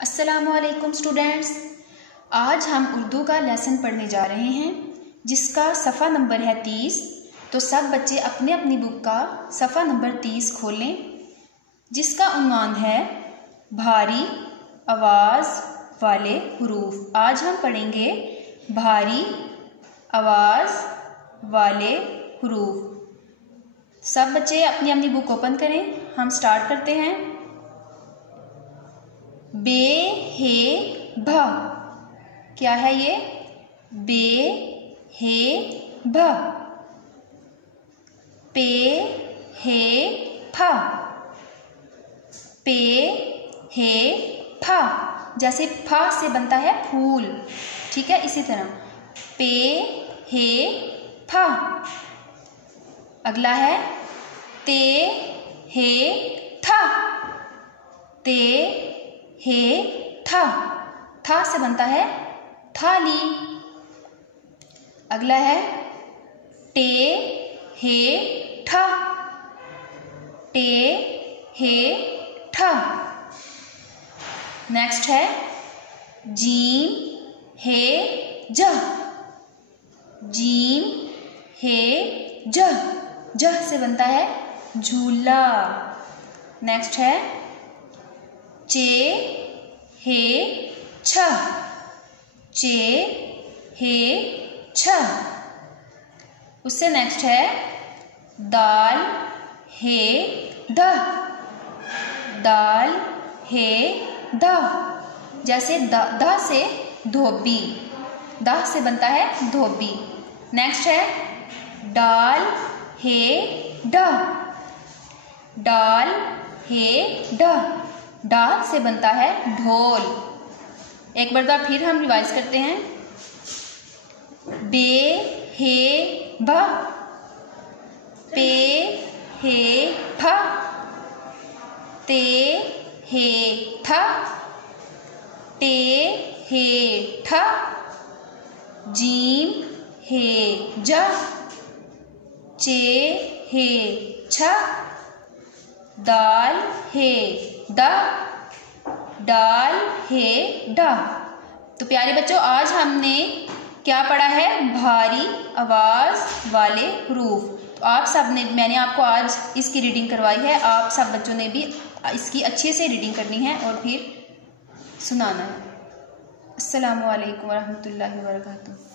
अस्सलामुअलैकुम स्टूडेंट्स, आज हम उर्दू का लेसन पढ़ने जा रहे हैं जिसका सफ़ा नंबर है 30। तो सब बच्चे अपने अपनी बुक का सफ़ा नंबर 30 खोलें, जिसका उन्वान है भारी आवाज़ वाले हुरूफ। आज हम पढ़ेंगे भारी आवाज़ वाले हुरूफ। सब बच्चे अपनी अपनी बुक ओपन करें, हम स्टार्ट करते हैं। बे हे भ, क्या है ये? बे हे भ। पे हे फ, पे हे फ। जैसे फ से बनता है फूल, ठीक है, इसी तरह पे हे फ। अगला है ते हे थ, ते हे था। था से बनता है थाली। अगला है टे हे ठ, टे हे ठ। नेक्स्ट है जीम हे ज, जीम हे ज। ज से बनता है झूला। नेक्स्ट है चे हे छ, चे हे छ। उससे नेक्स्ट है दाल हे द, दाल हे द। जैसे द से धोबी, द से बनता है धोबी। नेक्स्ट है डाल हे ड, डाल हे ड। डाल से बनता है ढोल। एक बार फिर हम रिवाइज करते हैं। बे हे भ, पे हे फ, ते हे थ, टे हे ठ, जीम हे ज, चे हे छ, दाल हे द, डाल हे ड। तो प्यारे बच्चों, आज हमने क्या पढ़ा है? भारी आवाज़ वाले हुरूफ। तो आप सब ने, मैंने आपको आज इसकी रीडिंग करवाई है। आप सब बच्चों ने भी इसकी अच्छे से रीडिंग करनी है और फिर सुनाना है। अस्सलामु अलैकुम वरहमतुल्लाहि वबरकातुहू।